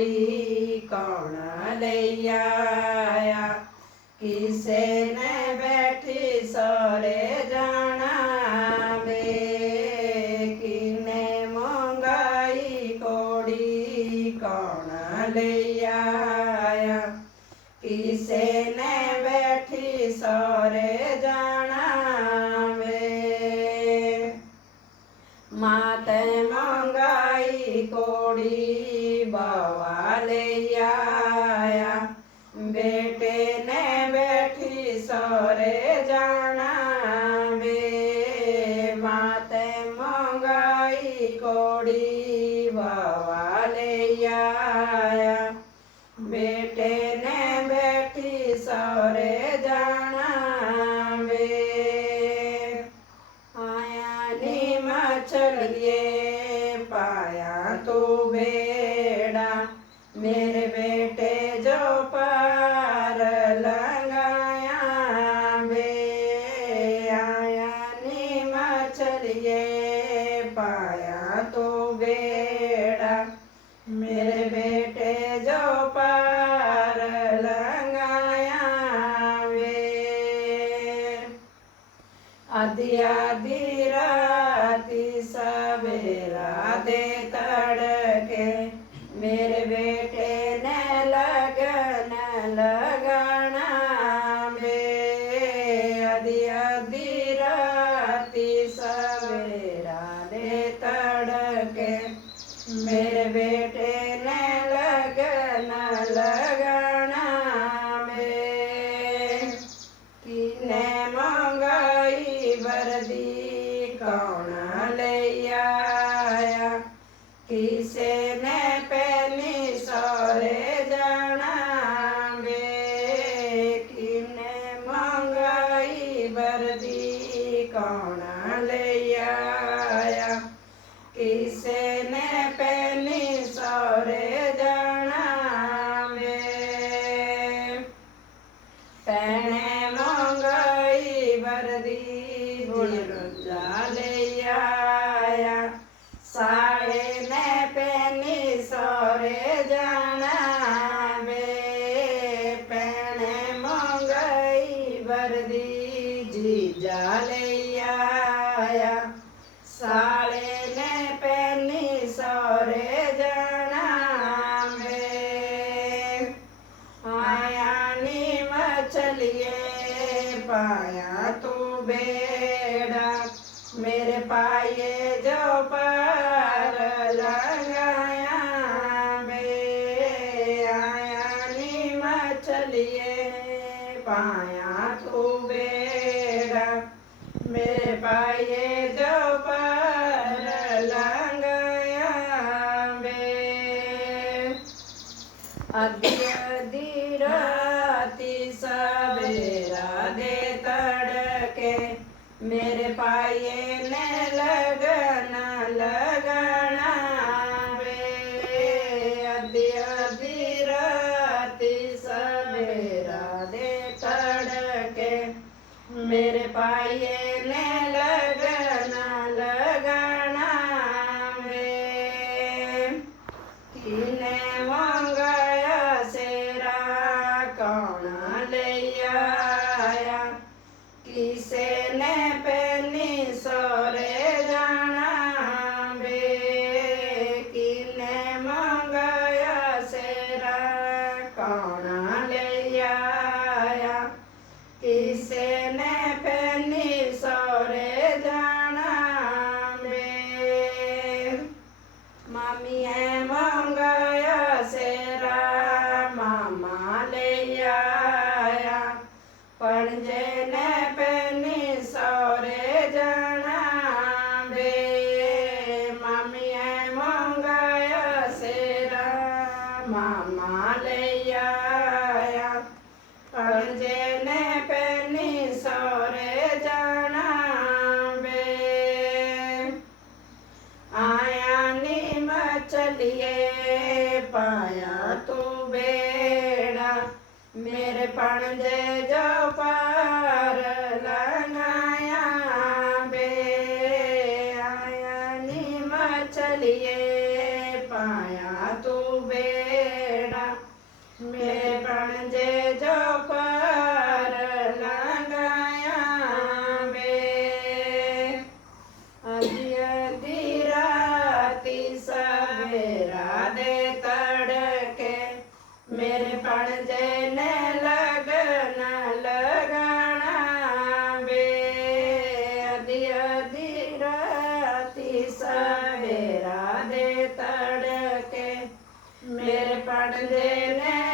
कोड़ी कौन लई आया। किसे ने बैठी सोरे जाना वे, किने मंगाई कोड़ी कौन लई आया। किसे ने बैठी सोरे जाना वे, माते मंगाई कोड़ी बवा लई आया। बेटे ने बैठी सोरे जाना वे, माते मंगाई कोड़ी बवा लई आया। बेटे ने बैठी सोरे जाना वे, आया नी मछलिए पाया तू बेड़ा। मेरे बेटे जो पार लगाया वे, आया नी मछलिए पाया तू बेड़ा। मेरे बेटे जो पार लगाया वे, आधी आधी राती सवेरा दे तड़के। मेरे बेटे ने लगन लगाना वे, आधी आधी राती सवेरा दे तड़के। मेरे बेटे ने लगन लगाना वे, किने मंगाई वर्दी कौन लई आया। किसे ने पहनी सोरे जाना वे, किने मंगाई वर्दी कौन लई आया। किसे ने पहनी सोरे जाना वे, पैने मंगाई वर्दी जा लई आया। साड़े ने पहनी सोरे जाना वे, पैने मंगाई वर्दी जीजा लई आया। साड़े ने पहनी सोरे जाना वे, आया नी मछलिए पाया तू बेड़ा। मेरे पाये जो पार लगाया वे, आया नी मछलिए पाया तू बेड़ा। मेरे पाये जो पार लगाया वे, आधी आधी राती सवेरा दे तड़के। मेरे पाये ने लगन लगाना वे, आधी आधी राती सवेरा दे तड़के। मेरे पाये ने लगन लगाना वे, किने मंगाया सेरा कौन लई आया। किसे ने पहनी सोरे जाना वे, किने मंगाया सेरा कौन लई आया। किसे ने पहनी सोरे जाना वे, मामिए मंगाया सेरा मामा लई आया। पणजे ने पहनी सोरे जाना वे, मामिए मंगाया सेरा मामा लई आया। पणजे ने पहनी सोरे जाना वे, आया नी मछलिए पाया तू बेड़ा। मेरे पणजे जो पार लगाया वे, आया नी मछलिए पाया तू बेड़ा। ਮੇਰੇ ਪਣਜੇ ਜੋ ਪਾਰ ਲੰਘਾਇਆ ਵੇ। ਅੱਧੀ ਅੱਧੀ ਰਾਤੀ ਸਵੇਰਾ ਦੇ ਤੜਕੇ ਮੇਰੇ ਪਣਜੇ ਨੇ ਲਗਨ ਲਗਾਣਾ ਵੇ। ਅੱਧੀ ਅੱਧੀ ਰਾਤੀ ਸਵੇਰਾ ਦੇ ਤੜਕੇ ਮੇਰੇ ਪਣਜੇ ਨੇ